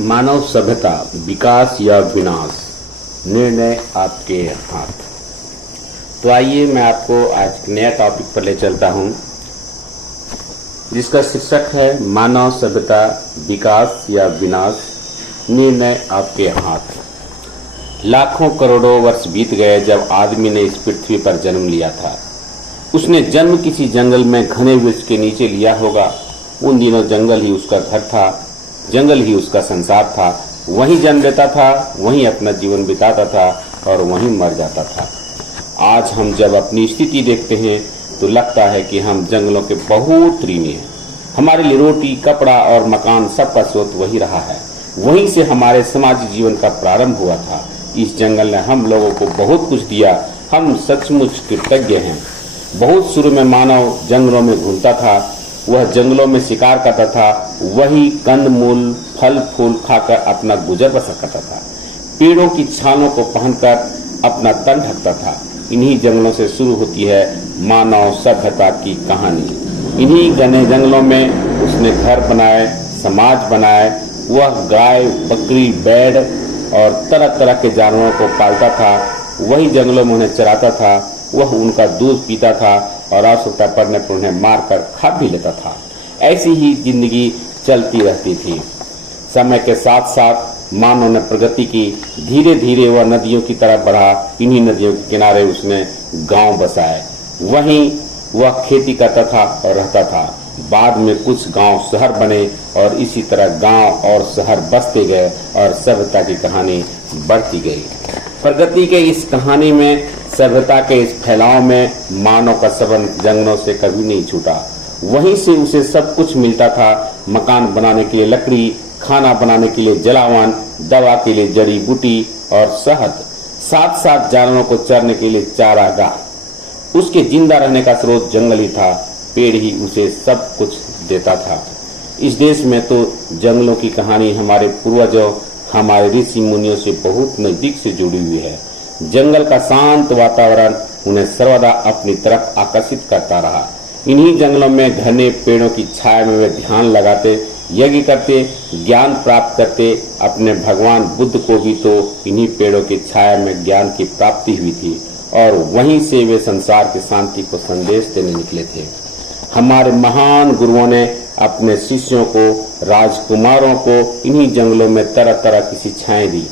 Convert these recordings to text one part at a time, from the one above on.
मानव सभ्यता विकास या विनाश, निर्णय आपके हाथ। तो आइए मैं आपको आज एक नया टॉपिक पर ले चलता हूं, जिसका शीर्षक है मानव सभ्यता विकास या विनाश, निर्णय आपके हाथ। लाखों करोड़ों वर्ष बीत गए जब आदमी ने इस पृथ्वी पर जन्म लिया था। उसने जन्म किसी जंगल में घने वृक्ष के नीचे लिया होगा। उन दिनों जंगल ही उसका घर था, जंगल ही उसका संसार था। वहीं जन्म लेता था, वहीं अपना जीवन बिताता था और वहीं मर जाता था। आज हम जब अपनी स्थिति देखते हैं तो लगता है कि हम जंगलों के बहुत ऋणी हैं। हमारे लिए रोटी, कपड़ा और मकान सबका स्रोत वही रहा है। वहीं से हमारे समाज जीवन का प्रारंभ हुआ था। इस जंगल ने हम लोगों को बहुत कुछ दिया। हम सचमुच कृतज्ञ हैं। बहुत शुरू में मानव जंगलों में घूमता था। वह जंगलों में शिकार करता था। वही कंदमूल, फल फूल खाकर अपना गुजर बसर करता था। पेड़ों की छालों को पहनकर अपना तन ढकता था। इन्हीं जंगलों से शुरू होती है मानव सभ्यता की कहानी। इन्हीं घने जंगलों में उसने घर बनाए, समाज बनाए। वह गाय, बकरी, भेड़ और तरह तरह के जानवरों को पालता था। वही जंगलों में उन्हें चराता था। वह उनका दूध पीता था और आवश्यकता पड़ने पर उन्हें मारकर खा भी लेता था। ऐसी ही जिंदगी चलती रहती थी। समय के साथ साथ मानव ने प्रगति की। धीरे धीरे वह नदियों की तरफ बढ़ा। इन्हीं नदियों के किनारे उसने गांव बसाए। वहीं वह खेती करता था और रहता था। बाद में कुछ गांव शहर बने और इसी तरह गांव और शहर बसते गए और सभ्यता की कहानी बढ़ती गई। प्रगति के इस कहानी में, सभ्यता के इस फैलाव में मानव का संबंध जंगलों से कभी नहीं छूटा। वहीं से उसे सब कुछ मिलता था। मकान बनाने के लिए लकड़ी, खाना बनाने के लिए जलावन, दवा के लिए जड़ी बूटी और शहद, साथ साथ जानवरों को चरने के लिए चारागाह। उसके जिंदा रहने का स्रोत जंगल ही था। पेड़ ही उसे सब कुछ देता था। इस देश में तो जंगलों की कहानी हमारे पूर्वजों, हमारे ऋषि मुनियों से बहुत नजदीक से जुड़ी हुई है। जंगल का शांत वातावरण उन्हें सर्वदा अपनी तरफ आकर्षित करता रहा। इन्हीं जंगलों में घने पेड़ों की छाया में वे ध्यान लगाते, यज्ञ करते, ज्ञान प्राप्त करते। अपने भगवान बुद्ध को भी तो इन्हीं पेड़ों की छाया में ज्ञान की प्राप्ति हुई थी और वहीं से वे संसार की शांति को संदेश देने निकले थे। हमारे महान गुरुओं ने अपने शिष्यों को, राजकुमारों को इन्हीं जंगलों में तरह तरह की शिक्षाएं दी।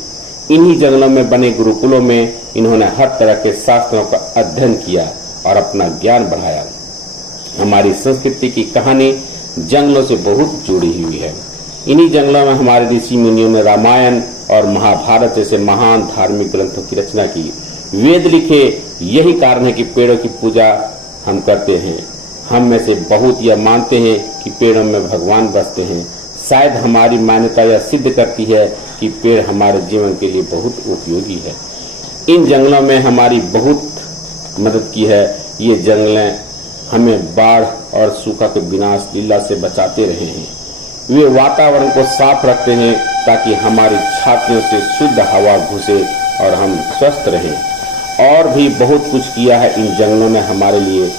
इन्हीं जंगलों में बने गुरुकुलों में इन्होंने हर तरह के शास्त्रों का अध्ययन किया और अपना ज्ञान बढ़ाया। हमारी संस्कृति की कहानी जंगलों से बहुत जुड़ी हुई है। इन्हीं जंगलों में हमारे ऋषि मुनियों ने रामायण और महाभारत जैसे महान धार्मिक ग्रंथों की रचना की, वेद लिखे। यही कारण है कि पेड़ों की पूजा हम करते हैं। हम में से बहुत यह मानते हैं कि पेड़ों में भगवान बसते हैं। शायद हमारी मान्यता यह सिद्ध करती है कि पेड़ हमारे जीवन के लिए बहुत उपयोगी है। इन जंगलों में हमारी बहुत मदद की है। ये जंगलें हमें बाढ़ और सूखा के विनाश लीला से बचाते रहे हैं। वे वातावरण को साफ रखते हैं ताकि हमारी छातियों से शुद्ध हवा घुसे और हम स्वस्थ रहें। और भी बहुत कुछ किया है इन जंगलों ने हमारे लिए।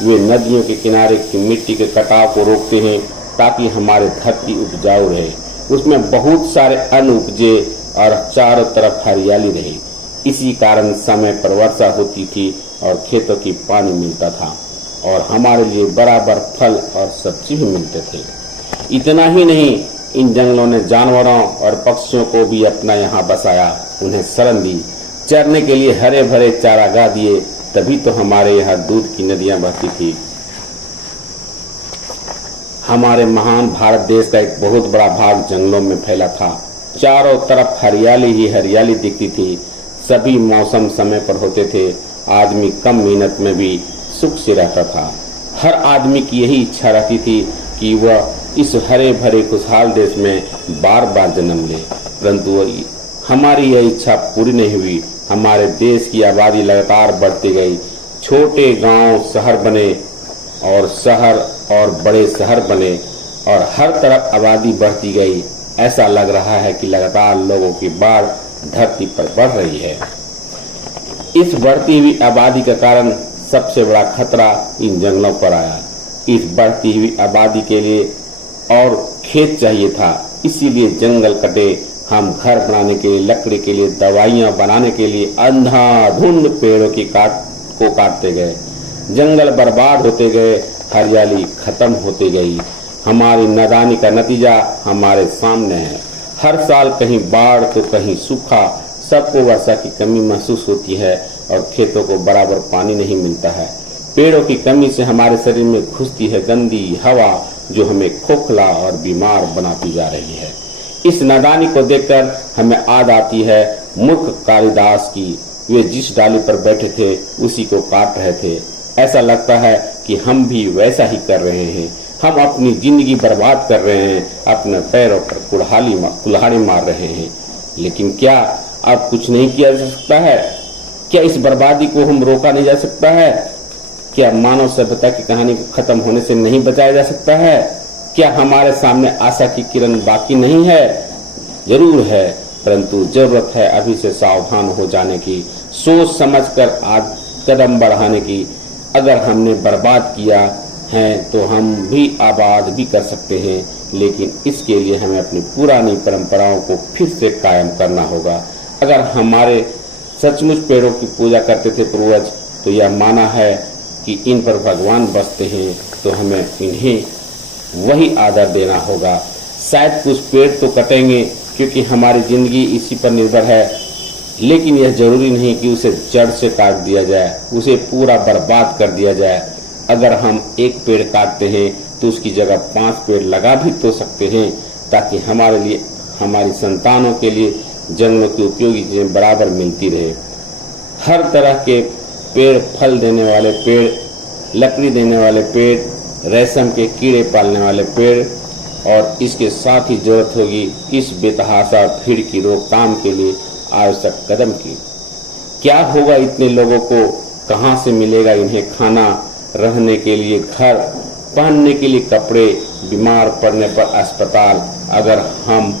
वे नदियों के किनारे की मिट्टी के कटाव को रोकते हैं ताकि हमारी धरती उपजाऊ रहे, उसमें बहुत सारे अन्न उपजे और चारों तरफ हरियाली रही। इसी कारण समय पर वर्षा होती थी और खेतों की पानी मिलता था और हमारे लिए बराबर फल और सब्जी भी मिलते थे। इतना ही नहीं, इन जंगलों ने जानवरों और पक्षियों को भी अपना यहाँ बसाया, उन्हें शरण दी, चरने के लिए हरे भरे चारागाह दिए। तभी तो हमारे यहाँ दूध की नदियां बहती थी। हमारे महान भारत देश का एक बहुत बड़ा भाग जंगलों में फैला था। चारों तरफ हरियाली ही हरियाली दिखती थी। सभी मौसम समय पर होते थे। आदमी कम मेहनत में भी सुख से रहता था। हर आदमी की यही इच्छा रहती थी कि वह इस हरे भरे खुशहाल देश में बार बार जन्म ले, परंतु हमारी यह इच्छा पूरी नहीं हुई। हमारे देश की आबादी लगातार बढ़ती गई। छोटे गांव शहर बने और शहर और बड़े शहर बने और हर तरफ आबादी बढ़ती गई। ऐसा लग रहा है कि लगातार लोगों की बाढ़ धरती पर बढ़ रही है। इस बढ़ती हुई आबादी के कारण सबसे बड़ा खतरा इन जंगलों पर आया। इस बढ़ती हुई आबादी के लिए और खेत चाहिए था, इसीलिए जंगल कटे। हम घर बनाने के लिए, लकड़ी के लिए, दवाइयां बनाने के लिए अंधाधुंध पेड़ों की काटते गए। जंगल बर्बाद होते गए, हरियाली खत्म होती गई। हमारी नादानी का नतीजा हमारे सामने है। हर साल कहीं बाढ़ तो कहीं सूखा। सबको वर्षा की कमी महसूस होती है और खेतों को बराबर पानी नहीं मिलता है। पेड़ों की कमी से हमारे शरीर में घुसती है गंदी हवा, जो हमें खोखला और बीमार बनाती जा रही है। इस नादानी को देखकर हमें याद आती है मूर्ख कालिदास की। वे जिस डाली पर बैठे थे उसी को काट रहे थे। ऐसा लगता है कि हम भी वैसा ही कर रहे हैं। हम अपनी जिंदगी बर्बाद कर रहे हैं, अपने पैरों पर कुल्हाड़ी मार रहे हैं। लेकिन क्या अब कुछ नहीं किया जा सकता है? क्या इस बर्बादी को हम रोका नहीं जा सकता है? क्या मानव सभ्यता की कहानी को खत्म होने से नहीं बचाया जा सकता है? क्या हमारे सामने आशा की किरण बाकी नहीं है? जरूर है, परंतु जरूरत है अभी से सावधान हो जाने की, सोच समझकर आज कदम बढ़ाने की। अगर हमने बर्बाद किया है तो हम भी आबाद भी कर सकते हैं, लेकिन इसके लिए हमें अपनी पुरानी परंपराओं को फिर से कायम करना होगा। अगर हमारे सचमुच पेड़ों की पूजा करते थे पूर्वज, तो यह माना है कि इन पर भगवान बसते हैं, तो हमें इन्हें वही आदर देना होगा। शायद कुछ पेड़ तो कटेंगे क्योंकि हमारी जिंदगी इसी पर निर्भर है, लेकिन यह जरूरी नहीं कि उसे जड़ से काट दिया जाए, उसे पूरा बर्बाद कर दिया जाए। अगर हम एक पेड़ काटते हैं तो उसकी जगह 5 पेड़ लगा भी तो सकते हैं, ताकि हमारे लिए, हमारी संतानों के लिए जंगलों की उपयोगी चीजें बराबर मिलती रहे। हर तरह के पेड़, फल देने वाले पेड़, लकड़ी देने वाले पेड़, रेशम के कीड़े पालने वाले पेड़, और इसके साथ ही जरूरत होगी इस बेतहाशा भीड़ की रोकथाम के लिए आवश्यक कदम की। क्या होगा इतने लोगों को? कहां से मिलेगा इन्हें खाना, रहने के लिए घर, पहनने के लिए कपड़े, बीमार पड़ने पर अस्पताल? अगर हम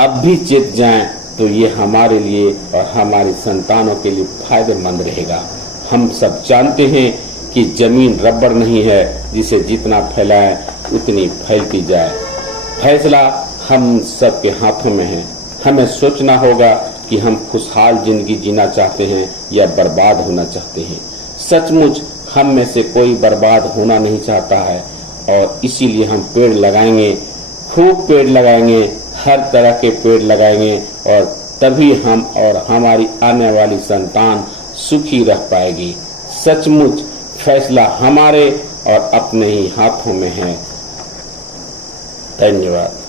अब भी चेत जाएं तो ये हमारे लिए और हमारी संतानों के लिए फायदेमंद रहेगा। हम सब जानते हैं कि जमीन रबड़ नहीं है जिसे जितना फैलाएं उतनी फैलती जाए। फैसला हम सब के हाथों में है। हमें सोचना होगा कि हम खुशहाल जिंदगी जीना चाहते हैं या बर्बाद होना चाहते हैं। सचमुच हम में से कोई बर्बाद होना नहीं चाहता है, और इसीलिए हम पेड़ लगाएंगे, खूब पेड़ लगाएंगे, हर तरह के पेड़ लगाएंगे, और तभी हम और हमारी आने वाली संतान सुखी रह पाएगी। सचमुच फैसला हमारे और अपने ही हाथों में है। धन्यवाद।